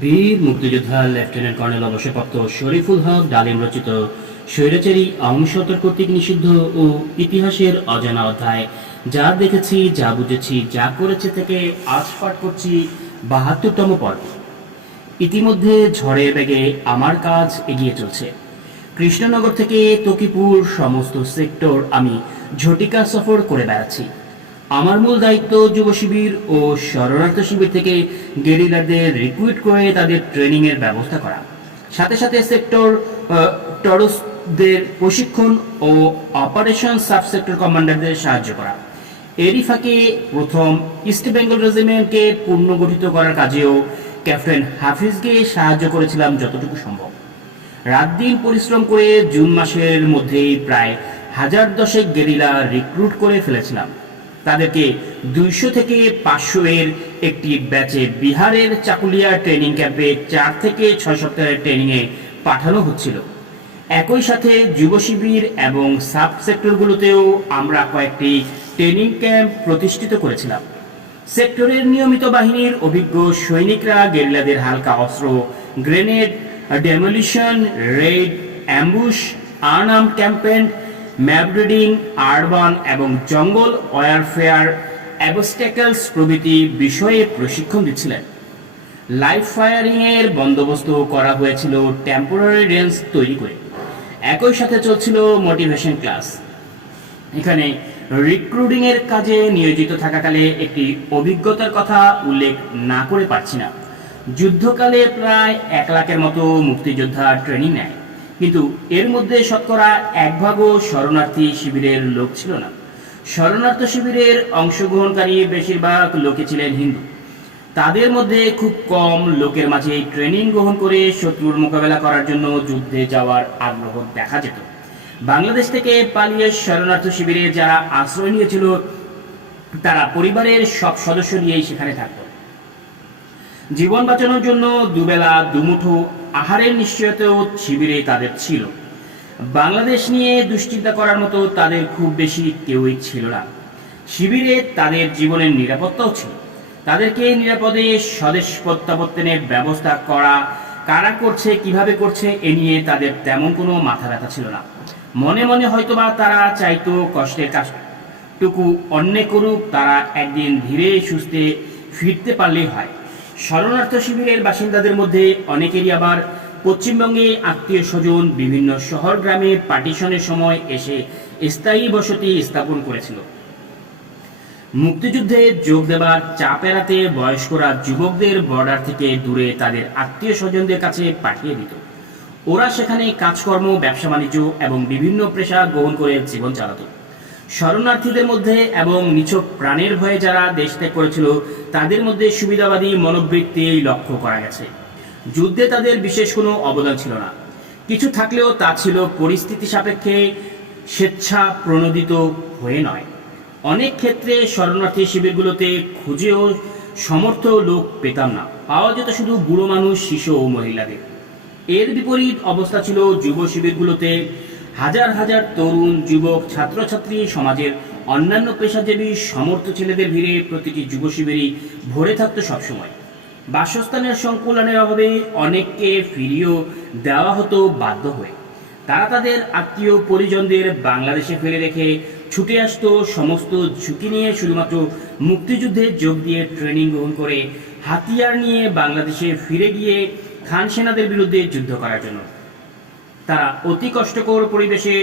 বীর মুক্তিযোদ্ধা lieutenant colonel অবসরপ্রাপ্ত শরীফুল হক, ডালিম রচিত স্বৈরাচারী অংশতর কর্তৃক নিষিদ্ধ ও ইতিহাসের অজানা অধ্যায়। যা দেখেছি, যা বুঝেছি, যা করেছে থেকে আজ পাঠ করছি বাহাত্তরতম পর্ব। ইতিমধ্যে ঝড়ের বেগে আমার কাজ এগিয়ে চলছে। কৃষ্ণনগর থেকে তকিপুর সমস্ত সেক্টর আমি ঝটিকা সফর করে বেড়াচ্ছি। আমার মূল দায়িত্ব যুব শিবির ও শরণার্থ শিবির থেকে গেরিলাদের রিক্রুইট করে তাদের ট্রেনিং এর ব্যবস্থা করা। সাথে সাথে সেক্টর টরসদের প্রশিক্ষণ ও অপারেশন সাব সেক্টর কমান্ডারদের সাহায্য করা। এরই ফাঁকে প্রথম ইস্ট বেঙ্গল রেজিমেন্টকে পুনর্গঠিত করার কাজেও ক্যাপ্টেন হাফিজকে সাহায্য করেছিলাম যতটুকু সম্ভব। রাত দিন পরিশ্রম করে জুন মাসের মধ্যেই প্রায় হাজার দশেক গেরিলা রিক্রুট করে ফেলেছিলাম। তাদেরকে দুইশো থেকে পাঁচশো এর একটি ব্যাচে বিহারের চাকুলিয়া ট্রেনিং ক্যাম্পে চার থেকে ছয় সপ্তাহের ট্রেনিংয়ে পাঠানো হচ্ছিল। একই সাথে যুব শিবির এবং সাব সেক্টরগুলোতেও আমরা কয়েকটি ট্রেনিং ক্যাম্প প্রতিষ্ঠিত করেছিলাম। সেক্টরের নিয়মিত বাহিনীর অভিজ্ঞ সৈনিকরা গেরিলাদের হালকা অস্ত্র গ্রেনেড ডেমোলিশন রেড অ্যাম্বুশ আর্নাম ক্যাম্পেন্ট ম্যাপ রিডিং আরবান এবং জঙ্গল ওয়ারফেয়ার অ্যাবস্টেকলস প্রভৃতি বিষয়ে প্রশিক্ষণ দিচ্ছিলেন। লাইভ ফায়ারিং এর বন্দোবস্ত করা হয়েছিল টেম্পোরারি রেঞ্জ তৈরি করে। একই সাথে চলছিল মোটিভেশন ক্লাস। এখানে রিক্রুটিং এর কাজে নিয়োজিত থাকাকালে একটি অভিজ্ঞতার কথা উল্লেখ না করে পারছি না। যুদ্ধকালে প্রায় এক লাখের মতো মুক্তিযোদ্ধা ট্রেনিং নেয়। কিন্তু এর মধ্যে শতকরা এক ভাগও শরণার্থী শিবিরের লোক ছিল না। শরণার্থ শিবিরের অংশগ্রহণকারী বেশিরভাগ লোকে ছিলেন হিন্দু। তাদের মধ্যে খুব কম লোকের মাঝে ট্রেনিং গ্রহণ করে শত্রুর মোকাবেলা করার জন্য যুদ্ধে যাওয়ার আগ্রহ দেখা যেত। বাংলাদেশ থেকে পালিয়ে শরণার্থ শিবিরে যারা আশ্রয় নিয়েছিল, তারা পরিবারের সব সদস্য নিয়েই সেখানে থাকত। জীবন বাঁচানোর জন্য দুবেলা, দুমুঠো আহারের নিশ্চয়তাও শিবিরে তাদের ছিল। বাংলাদেশ নিয়ে দুশ্চিন্তা করার মতো তাদের খুব বেশি কেউই ছিল না। শিবিরে তাদের জীবনের নিরাপত্তাও ছিল। তাদেরকে নিরাপদে স্বদেশ প্রত্যাবর্তনের ব্যবস্থা করা, কারা করছে, কীভাবে করছে, এ নিয়ে তাদের তেমন কোনো মাথা ব্যথা ছিল না। মনে মনে হয়তোবা তারা চাইতো কষ্টের কাজটুকু অন্যে করুক, তারা একদিন ধীরে সুস্থে ফিরতে পারলেই হয়। শরণার্থ শিবিরের বাসিন্দাদের মধ্যে অনেকেরই আবার পশ্চিমবঙ্গে আত্মীয় স্বজন বিভিন্ন শহর গ্রামে পার্টিশনের সময় এসে স্থায়ী বসতি স্থাপন করেছিল। মুক্তিযুদ্ধে যোগ দেবার চাপ এড়াতে বয়স্করা যুবকদের বর্ডার থেকে দূরে তাদের আত্মীয় স্বজনদের কাছে পাঠিয়ে দিত। ওরা সেখানে কাজকর্ম ব্যবসা বাণিজ্য এবং বিভিন্ন পেশা গ্রহণ করে জীবন চালাতো। শরণার্থীদের মধ্যে এবং নিছক প্রাণের ভয়ে যারা দেশ ত্যাগ করেছিল, তাদের মধ্যে সুবিধাবাদী মনোবৃত্তি লক্ষ্য করা গেছে। যুদ্ধে তাদের বিশেষ কোনো অবদান ছিল না। কিছু থাকলেও তা ছিল পরিস্থিতি সাপেক্ষে স্বেচ্ছা প্রণোদিত হয়ে নয়। অনেক ক্ষেত্রে শরণার্থী শিবিরগুলোতে খুঁজেও সমর্থ লোক পেতাম না। পাওয়া যেত শুধু বুড়ো মানুষ, শিশু ও মহিলাদের। এর বিপরীত অবস্থা ছিল যুব শিবিরগুলোতে। হাজার হাজার তরুণ, যুবক, ছাত্রছাত্রী, সমাজের অন্যান্য পেশাজীবী, সমর্থ ছেলেদের ভিড়ে প্রতিটি যুব শিবিরই ভরে থাকতো সবসময়। বাসস্থানের সংকুলনের অভাবে অনেককে ফিরিয়েও দেওয়া হতো বাধ্য হয়ে। তারা তাদের আত্মীয় পরিজনদের বাংলাদেশে ফেলে রেখে ছুটে আসতো সমস্ত ঝুঁকি নিয়ে শুধুমাত্র মুক্তিযুদ্ধে যোগ দিয়ে ট্রেনিং গ্রহণ করে হাতিয়ার নিয়ে বাংলাদেশে ফিরে গিয়ে খান সেনাদের বিরুদ্ধে যুদ্ধ করার জন্য। তারা অতি কষ্টকর পরিবেশে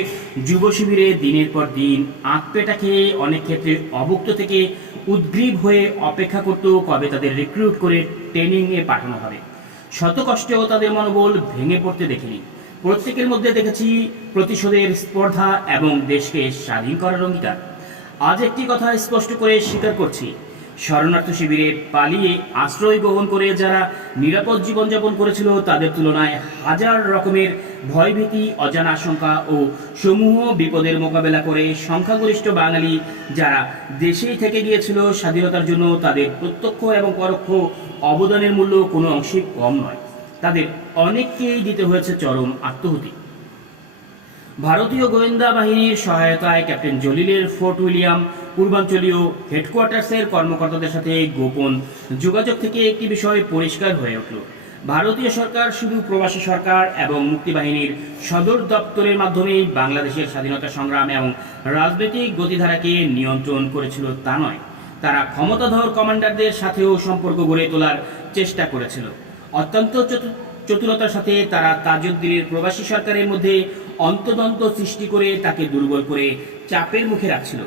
যুব শিবিরে দিনের পর দিন আঁকপেটা খেয়ে অনেক ক্ষেত্রে অভুক্ত থেকে উদ্গ্রীব হয়ে অপেক্ষা করত কবে তাদের রিক্রুট করে ট্রেনিংয়ে পাঠানো হবে। শত কষ্টেও তাদের মনোবল ভেঙে পড়তে দেখিনি। প্রত্যেকের মধ্যে দেখেছি প্রতিশোধের স্পর্ধা এবং দেশকে স্বাধীন করার অঙ্গীকার। আজ একটি কথা স্পষ্ট করে স্বীকার করছি। শরণার্থ শিবিরে পালিয়ে আশ্রয় গ্রহণ করে যারা নিরাপদ জীবনযাপন করেছিল, তাদের তুলনায় হাজার রকমের ভয়ভীতি, অজানা আশঙ্কা ও সমূহ বিপদের মোকাবেলা করে সংখ্যাগরিষ্ঠ বাঙালি যারা দেশেই থেকে গিয়েছিল স্বাধীনতার জন্য, তাদের প্রত্যক্ষ এবং পরোক্ষ অবদানের মূল্য কোনো অংশে কম নয়। তাদের অনেককেই দিতে হয়েছে চরম আত্মহুতি ভারতীয় গোয়েন্দা বাহিনীর সহায়তায় ক্যাপ্টেন জলিলের ফোর্ট উইলিয়াম পূর্বাঞ্চলীয় হেডকোয়ার্টার্সের কর্মকর্তাদের সাথে গোপন যোগাযোগ থেকে একটি বিষয় পরিষ্কার হয়ে উঠল। ভারতীয় সরকার শুধু প্রবাসী সরকার এবং মুক্তিবাহিনীর সদর দপ্তরের মাধ্যমেই বাংলাদেশের স্বাধীনতা সংগ্রাম এবং রাজনৈতিক গতিধারাকে নিয়ন্ত্রণ করেছিল তা নয়। তারা ক্ষমতাধর কমান্ডারদের সাথেও সম্পর্ক গড়ে তোলার চেষ্টা করেছিল। অত্যন্ত চতু- চতুরতার সাথে তারা তাজউদ্দিনের প্রবাসী সরকারের মধ্যে অন্তদন্ত সৃষ্টি করে তাকে দুর্বল করে চাপের মুখে রাখছিল,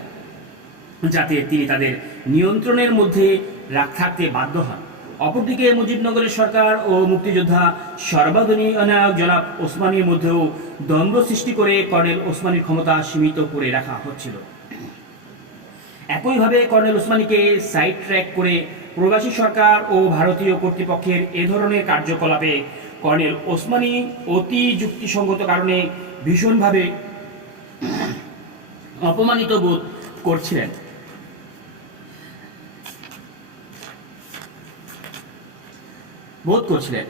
যাতে তিনি তাদের নিয়ন্ত্রণের মধ্যে থাকতে বাধ্য হন। অপরদিকে মুজিবনগরের সরকার ও মুক্তিযোদ্ধা সর্বাধিনায়ক জনাব ওসমানীর মধ্যেও দ্বন্দ্ব সৃষ্টি করে কর্নেল ওসমানীর ক্ষমতা সীমিত করে রাখা হচ্ছিল। একইভাবে কর্নেল ওসমানীকে সাইড ট্র্যাক করে প্রবাসী সরকার ও ভারতীয় কর্তৃপক্ষের এ ধরনের কার্যকলাপে কর্নেল ওসমানী অতি যুক্তিসঙ্গত কারণে ভীষণভাবে অপমানিত বোধ করছিলেন। বোধ করছিলেন।